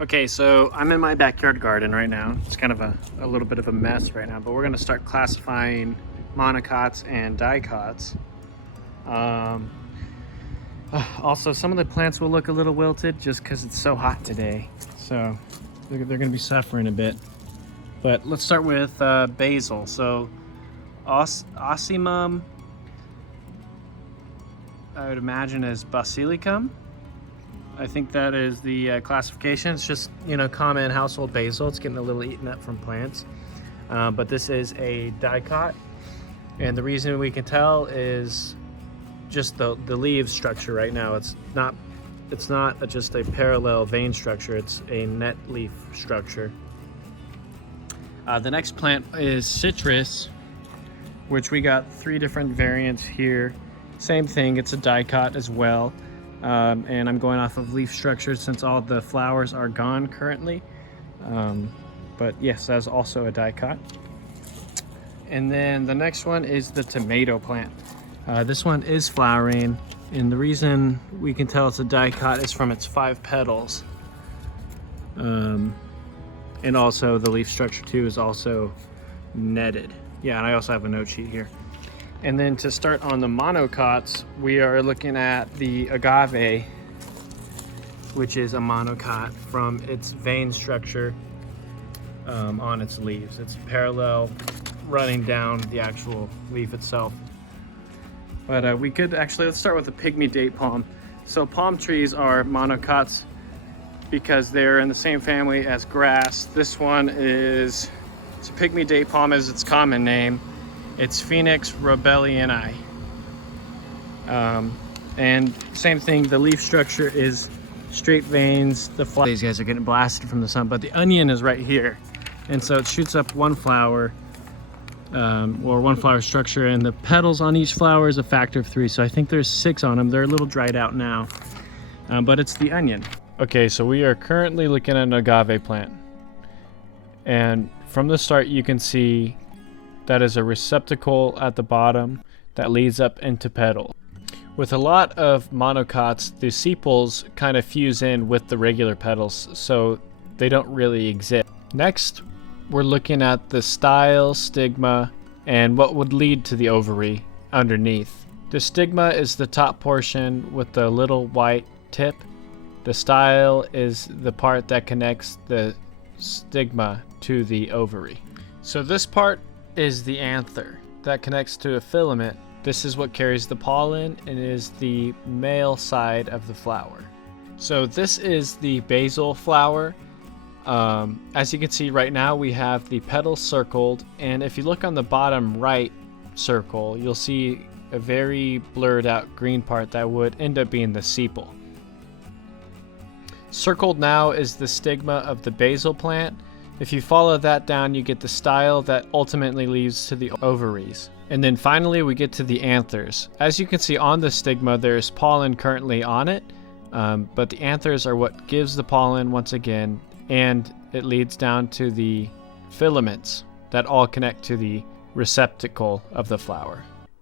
Okay, so I'm in my backyard garden right now. It's kind of a little bit of a mess right now, but we're gonna start classifying monocots and dicots. Um, Also, some of the plants will look a little wilted just because it's so hot today. So they're gonna be suffering a bit. But let's start with basil. So Ocimum, I would imagine, is basilicum. I think that is the classification. It's just, common household basil. It's getting a little eaten up from plants. But this is a dicot. And the reason we can tell is just the leaf structure right now. It's not just a parallel vein structure. It's a net leaf structure. The next plant is citrus, which we got 3 different variants here. Same thing, it's a dicot as well. And I'm going off of leaf structure since all the flowers are gone currently. But yes, that's also a dicot. And then the next one is the tomato plant. This one is flowering, and the reason we can tell it's a dicot is from its 5 petals. And also the leaf structure too is also netted. Yeah, and I also have a note sheet here. And then to start on the monocots, we are looking at the agave, which is a monocot from its vein structure on its leaves. It's parallel running down the actual leaf itself. But let's start with the pygmy date palm. So palm trees are monocots because they're in the same family as grass. This one it's a pygmy date palm as its common name. It's Phoenix rebellionii. And same thing, the leaf structure is straight veins. These guys are getting blasted from the sun, but the onion is right here. And so it shoots up one flower, or one flower structure, and the petals on each flower is a factor of 3. So I think there's 6 on them. They're a little dried out now, but it's the onion. Okay, so we are currently looking at an agave plant. And from the start, you can see that is a receptacle at the bottom that leads up into petal. With a lot of monocots, the sepals kind of fuse in with the regular petals, so they don't really exist. Next, we're looking at the style, stigma, and what would lead to the ovary underneath. The stigma is the top portion with the little white tip. The style is the part that connects the stigma to the ovary. So this part is the anther that connects to a filament. This is what carries the pollen and is the male side of the flower. So this is the basal flower. As you can see right now, we have the petals circled, and if you look on the bottom right circle, you'll see a very blurred out green part that would end up being the sepal. Circled now is the stigma of the basal plant. If you follow that down, you get the style that ultimately leads to the ovaries. And then finally we get to the anthers. As you can see on the stigma, there's pollen currently on it, but the anthers are what gives the pollen once again, and it leads down to the filaments that all connect to the receptacle of the flower.